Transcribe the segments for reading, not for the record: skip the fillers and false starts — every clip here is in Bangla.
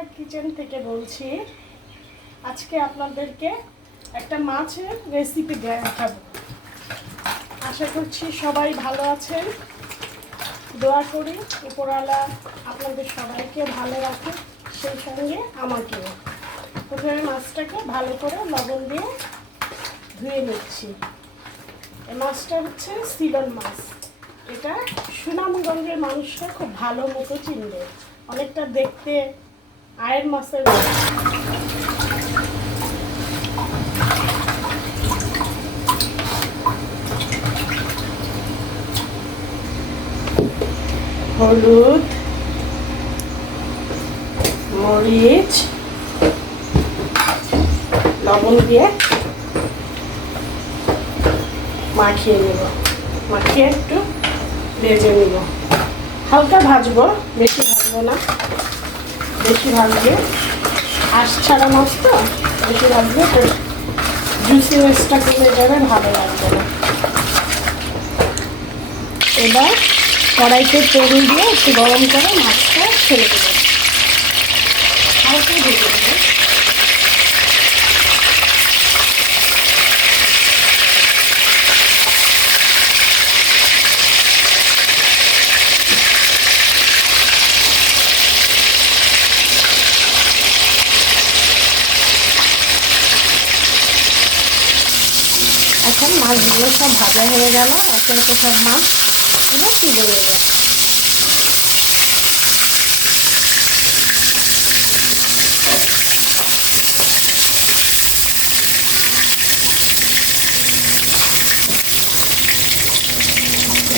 সুলতানা কিচেন থেকে বলছি। আজকে আপনাদেরকে একটা মাছের রেসিপি দেখাবো। আশা করছি সবাই ভালো আছেন। দোয়া করি উপরওয়ালা আপনাদের সবাইকে ভালো রাখে, সেই সঙ্গে আমাকেও। প্রথমে মাছটাকে ভালো করে লবণ দিয়ে ধুয়ে নিচ্ছি। এই মাছটা হচ্ছে সিলন মাছ। এটা সুনামগঞ্জের মানুষরা খুব ভালো মতো চিনবে। অনেকটা দেখতে আয়ের মাছের হলুদ, মরিচ, লবণ দিয়ে মাখিয়ে নেব। মাখিয়ে একটু ভেজে নেব। হালকা ভাজবো, বেশি ভাজবো না। বেশি ভাজলে আঁশ ছাড়া মাছ তো, বেশি ভাজলে তো জুসিনেসটা কমে যাবে, ভালো লাগবে না। এবার কড়াইতে তেল দিয়ে একটু গরম করে মাছটা ছেড়ে দেবো। হালকা ভেজে দেবো। এখন মাছগুলো সব ভাজা হয়ে গেল। এখন তো সব মাছ এবার তুলে নেব।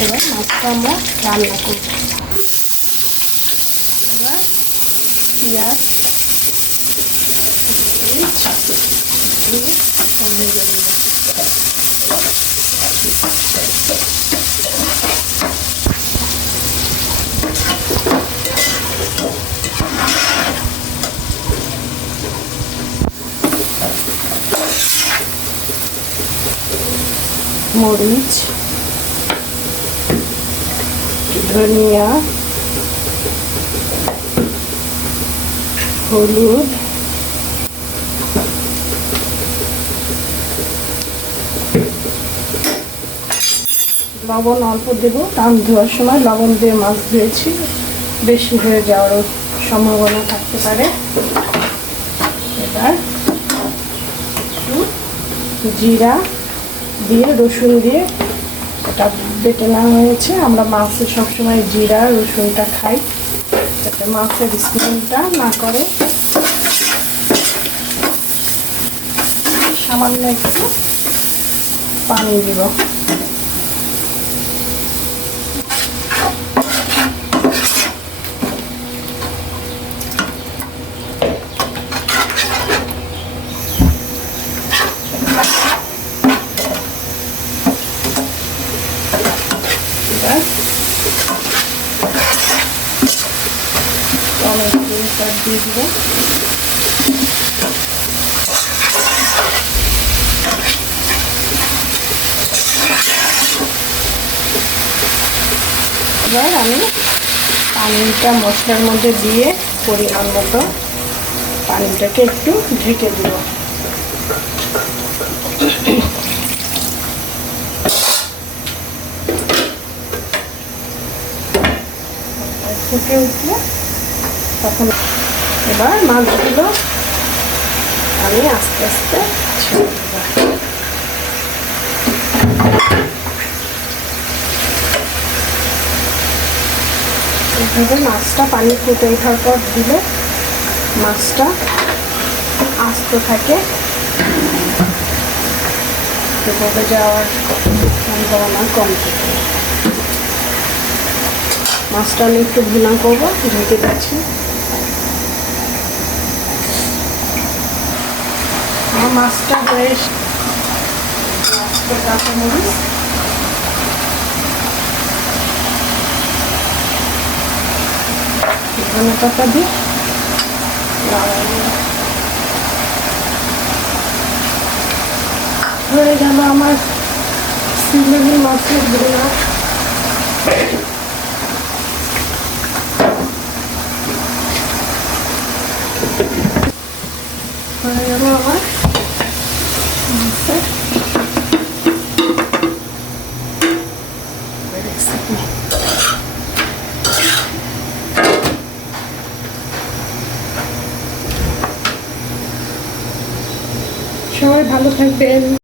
এবার মাছটা আমরা রান্না করব। এবার পেঁয়াজ দিয়ে ভেজে নেব। মরিচ, ধনিয়া, হলুদ, লবণ অল্প দেব, কারণ ধোয়ার সময় লবণ দিয়ে মাছ ধুয়েছি, বেশি হয়ে যাওয়ারও সম্ভাবনা থাকতে পারে। এবার একটু জিরা দিয়ে, রসুন দিয়ে এটা বেটে নেওয়া হয়েছে। আমরা মাছে সবসময় জিরা রসুনটা খাই, যাতে মাছের স্মেলটা না করে। সামান্য একটু পানি দিব। টমেটোটা দিয়ে দিব। এবার আমি পানিটা মশলার মধ্যে দিয়ে পরিমাণ মতো পানিটাকে একটু ঢেকে দিব। ফুটে উঠলে তখন এবার মাছগুলো আমি আস্তে আস্তে ছেড়ে দেব। এইভাবে মাছটা পানি ফুটে ওঠার পর দিলে মাছটা আস্ত থাকে, পড়ে যাওয়ার সম্ভাবনা কম থাকে। মাছটা আমি একটু ভুনা করবো, ঢেকে দিচ্ছি। আমার মাছটা বেশ কাঁচামরিচ, ধনে পাতা দিয়ে হয়ে গেল আমার সিলনি মাছের ভুনা। হয়ে গেল আমার মাছের রেসিপি। সবাই ভালো থাকবেন।